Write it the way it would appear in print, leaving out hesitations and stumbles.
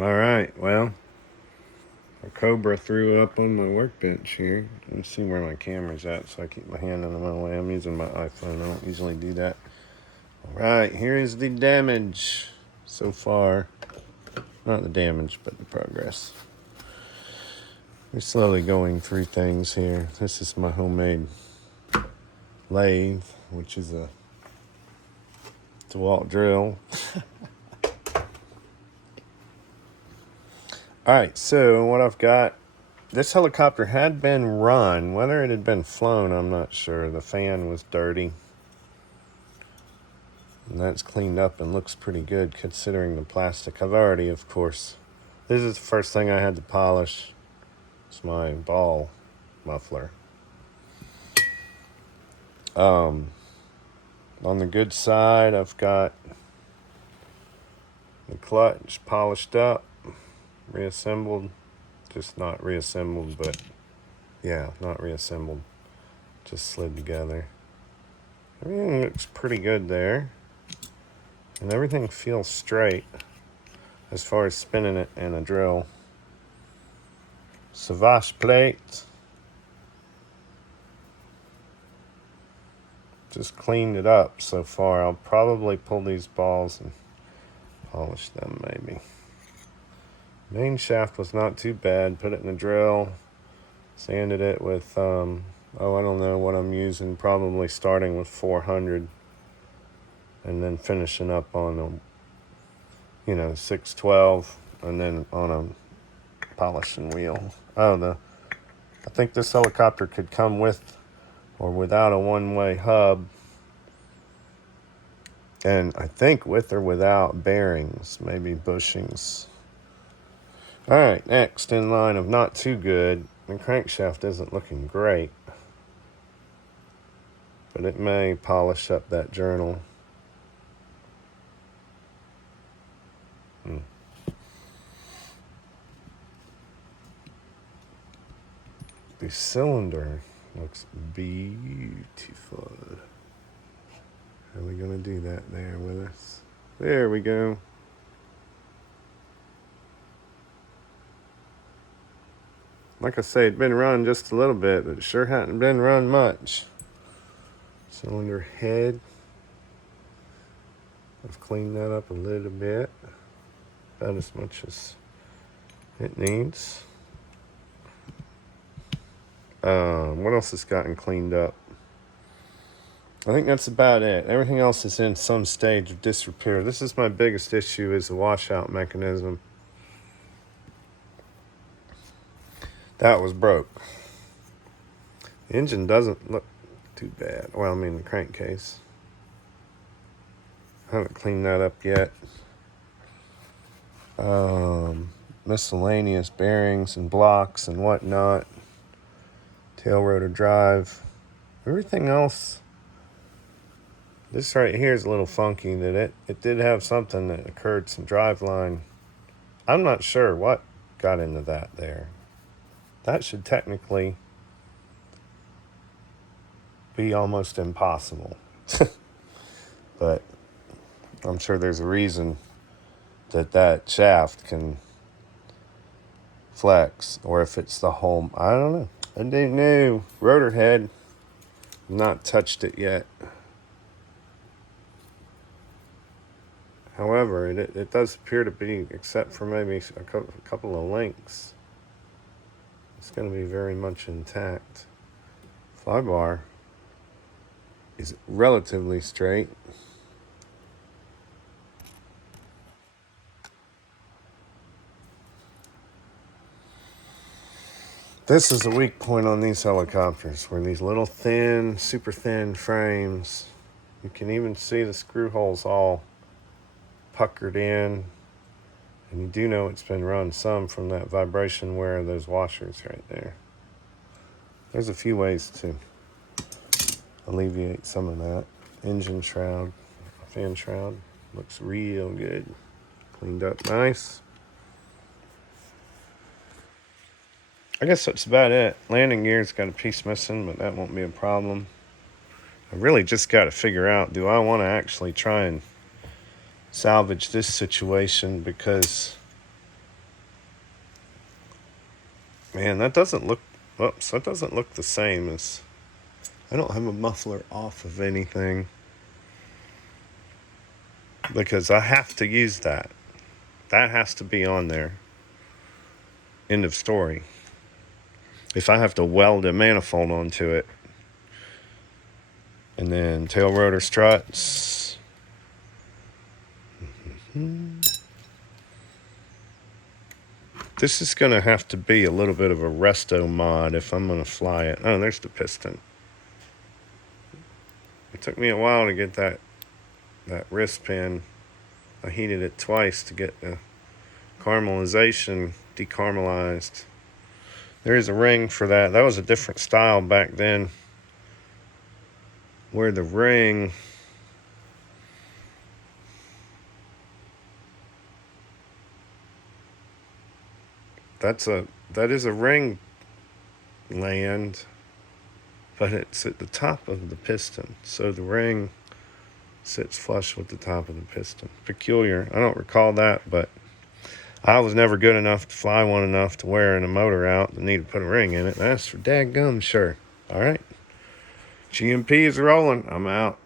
All right, well, a Cobra threw up on my workbench here. Let me see where my camera's at so I keep my hand in my way. I'm using my iPhone. I don't usually do that. All right, here is the damage so far. Not the damage, but the progress. We're slowly going through things here. This is my homemade lathe, which is a DeWalt drill. All right, so what I've got, this helicopter had been run. Whether it had been flown, I'm not sure. The fan was dirty. And that's cleaned up and looks pretty good considering the plastic. I've already, of course, this is the first thing I had to polish. It's my ball muffler. On the good side, I've got the clutch polished up, reassembled. Just not reassembled, but yeah, not reassembled. Just slid together. Everything looks pretty good there. And everything feels straight as far as spinning it in a drill. Savage plate. Just cleaned it up so far. I'll probably pull these balls and polish them maybe. Main shaft was not too bad. Put it in a drill. Sanded it with, I don't know what I'm using. Probably starting with 400. And then finishing up on a, 612. And then on a polishing wheel. I think this helicopter could come with or without a one-way hub. And I think with or without bearings, maybe bushings. All right, next in line of not too good. The crankshaft isn't looking great, but it may polish up that journal. The cylinder looks beautiful. How are we going to do that there with us? There we go. Like I say, it'd been run just a little bit, but it sure hadn't been run much. Cylinder head. I've cleaned that up a little bit. About as much as it needs. What else has gotten cleaned up? I think that's about it. Everything else is in some stage of disrepair. This is my biggest issue, is the washout mechanism. That was broke. The engine doesn't look too bad. Well, I mean the crankcase. I haven't cleaned that up yet. Miscellaneous bearings and blocks and whatnot. Tail rotor drive. Everything else. This right here is a little funky. That it did have something that occurred, some drive line. I'm not sure what got into that there. That should technically be almost impossible. But I'm sure there's a reason that shaft can flex, or if it's the whole, I don't know. I don't know. Rotor head, not touched it yet. However, it does appear to be, except for maybe a couple of links, it's going to be very much intact. Flybar is relatively straight. This is a weak point on these helicopters, where these little thin, super thin frames, you can even see the screw holes all puckered in. And you do know it's been run some from that vibration wear of those washers right there. There's a few ways to alleviate some of that. Engine shroud, fan shroud, looks real good. Cleaned up nice. I guess that's about it. Landing gear's got a piece missing, but that won't be a problem. I really just got to figure out, do I want to actually try and salvage this situation? Because Man, that doesn't look, whoops, that doesn't look the same as, I don't have a muffler off of anything because I have to use that. That has to be on there. End of story. If I have to weld a manifold onto it, and then tail rotor struts. This is going to have to be a little bit of a resto mod if I'm going to fly it. Oh, there's the piston. It took me a while to get that wrist pin. I heated it twice to get the caramelization decaramelized. There is a ring for that. That was a different style back then, where the ring, that is a ring land, but it's at the top of the piston, so the ring sits flush with the top of the piston. Peculiar. I don't recall that, but I was never good enough to fly one enough to wear in a motor out to need to put a ring in it. That's for dadgum sure. All right. GMP is rolling. I'm out.